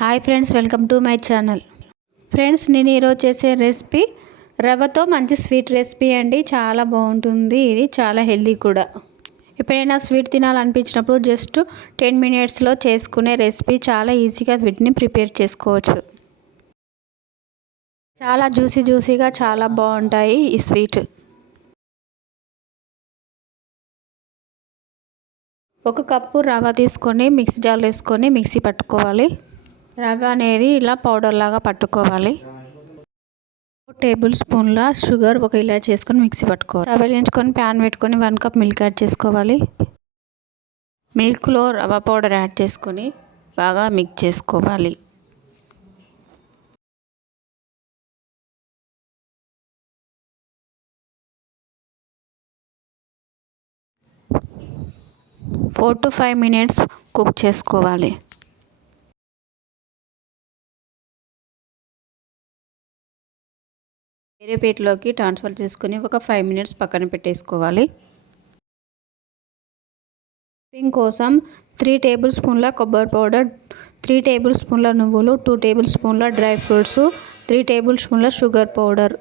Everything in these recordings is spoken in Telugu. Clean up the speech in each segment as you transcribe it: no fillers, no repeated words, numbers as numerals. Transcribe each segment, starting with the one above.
Hi friends, welcome to my channel. Friends, నేను ఈరోజు చేసే రెసిపీ రవ్వతో మంచి స్వీట్ రెసిపీ అండి. చాలా బాగుంటుంది. ఇది చాలా హెల్దీ కూడా. ఎప్పుడైనా స్వీట్ తినాలనిపించినప్పుడు జస్ట్ 10 మినిట్స్లో చేసుకునే రెసిపీ. చాలా ఈజీగా వీటిని ప్రిపేర్ చేసుకోవచ్చు. చాలా జ్యూసీగా చాలా బాగుంటాయి ఈ స్వీట్. ఒక కప్పు రవ్వ తీసుకొని మిక్సీ జార్లో వేసుకొని మిక్సీ పట్టుకోవాలి. రవ్వ అనేది ఇలా పౌడర్ లాగా పట్టుకోవాలి. 4 టేబుల్ స్పూన్ల షుగర్, ఒక ఇలాచి చేసుకొని మిక్సీ పట్టుకోవాలి. రవ్వ వేయించుకొని ప్యాన్ పెట్టుకొని 1 కప్ మిల్క్ యాడ్ చేసుకోవాలి. మిల్క్లో రవ్వ పౌడర్ యాడ్ చేసుకొని బాగా మిక్స్ చేసుకోవాలి. ఫోర్ టు 5 మినిట్స్ కుక్ చేసుకోవాలి. వేరే ప్లేట్లోకి ట్రాన్స్ఫర్ చేసుకొని ఒక 5 మినిట్స్ పక్కన పెట్టేసుకోవాలి. స్టఫింగ్ కోసం 3 టేబుల్ స్పూన్ల కొబ్బరి పౌడర్, 3 టేబుల్ స్పూన్ల నువ్వులు, 2 టేబుల్ స్పూన్ల డ్రై ఫ్రూట్స్, 3 టేబుల్ స్పూన్ల షుగర్ పౌడర్.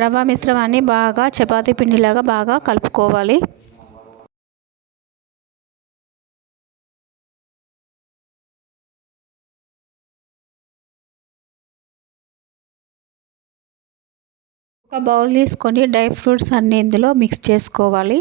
రవ్వ మిశ్రమాన్ని బాగా చపాతీ పిండిలాగా బాగా కలుపుకోవాలి. ఒక బౌల్ తీసుకొని డ్రై ఫ్రూట్స్ అన్ని ఇందులో మిక్స్ చేసుకోవాలి.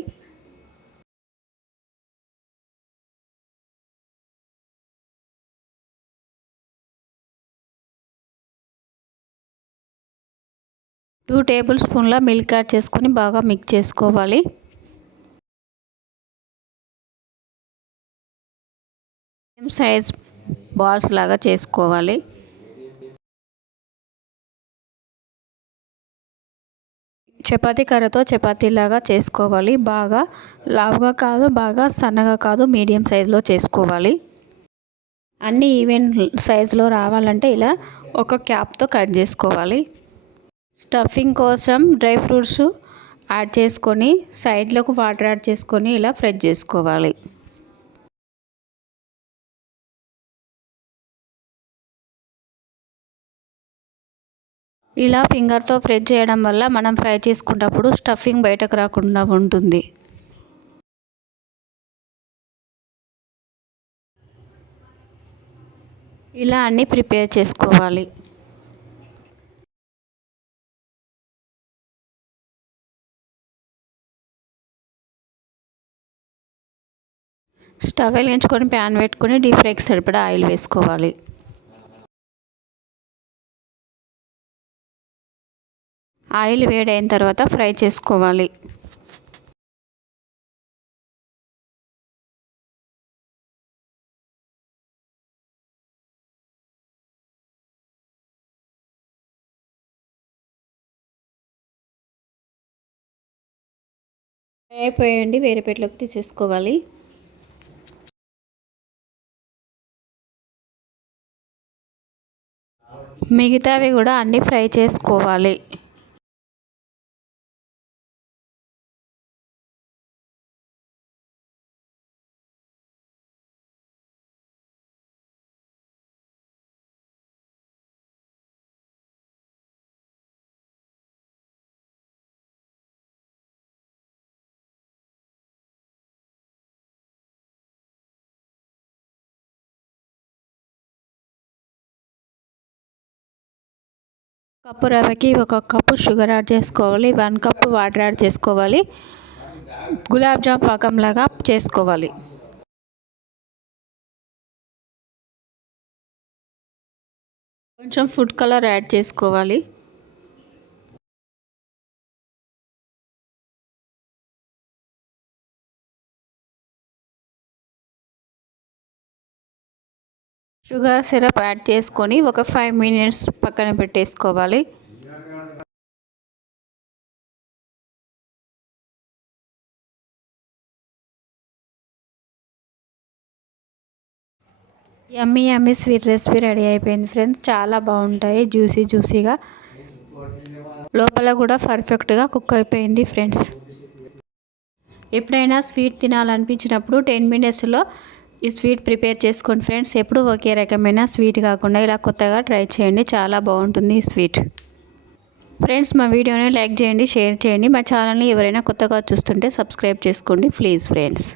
టూ టేబుల్ స్పూన్ల మిల్క్ యాడ్ చేసుకొని బాగా మిక్స్ చేసుకోవాలి. సైజ్ బాల్స్ లాగా చేసుకోవాలి. చపాతీ కర్రతో చపాతీలాగా చేసుకోవాలి. బాగా లావుగా కాదు, బాగా సన్నగా కాదు, మీడియం సైజులో చేసుకోవాలి. అన్నీ ఈవెన్ సైజులో రావాలంటే ఇలా ఒక క్యాప్తో కట్ చేసుకోవాలి. స్టఫింగ్ కోసం డ్రై ఫ్రూట్స్ యాడ్ చేసుకొని సైడ్లోకి వాటర్ యాడ్ చేసుకొని ఇలా ఫ్రై చేసుకోవాలి. ఇలా ఫింగర్తో ప్రెస్ చేయడం వల్ల మనం ఫ్రై చేసుకున్నప్పుడు స్టఫింగ్ బయటకు రాకుండా ఉంటుంది. ఇలా అన్నీ ప్రిపేర్ చేసుకోవాలి. స్టవ్ వెలిగించుకొని ప్యాన్ పెట్టుకొని డీప్ ఫ్రైకి సరిపడా ఆయిల్ వేసుకోవాలి. ఆయిల్ వేడైన తర్వాత ఫ్రై చేసుకోవాలి. ఫ్రై అయిపోయండి, వేరే ప్లేట్లోకి తీసేసుకోవాలి. మిగతావి కూడా అన్నీ ఫ్రై చేసుకోవాలి. కప్పు రవ్వకి 1 కప్పు షుగర్ యాడ్ చేసుకోవాలి. 1 కప్పు వాటర్ యాడ్ చేసుకోవాలి. గులాబ్ జామ్ పాకంలాగా చేసుకోవాలి. కొంచెం ఫుడ్ కలర్ యాడ్ చేసుకోవాలి. షుగర్ సిరప్ యాడ్ చేసుకొని ఒక 5 మినిట్స్ పక్కన పెట్టేసుకోవాలి. యమ్మీ స్వీట్ రెసిపీ రెడీ అయిపోయింది ఫ్రెండ్స్. చాలా బాగుంటాయి, జ్యూసీగా. లోపల కూడా పర్ఫెక్ట్గా కుక్ అయిపోయింది ఫ్రెండ్స్. ఎప్పుడైనా స్వీట్ తినాలనిపించినప్పుడు 10 మినిట్స్లో ఈ స్వీట్ ప్రిపేర్ చేసుకోండి ఫ్రెండ్స్. ఎప్పుడు ఒకే రకమైన స్వీట్ కాకుండా ఇలా కొత్తగా ట్రై చేయండి, చాలా బాగుంటుంది ఈ స్వీట్. ఫ్రెండ్స్, మా వీడియోని లైక్ చేయండి, షేర్ చేయండి. మా ఛానల్ని ఎవరైనా కొత్తగా చూస్తుంటే సబ్స్క్రైబ్ చేసుకోండి ప్లీజ్ ఫ్రెండ్స్.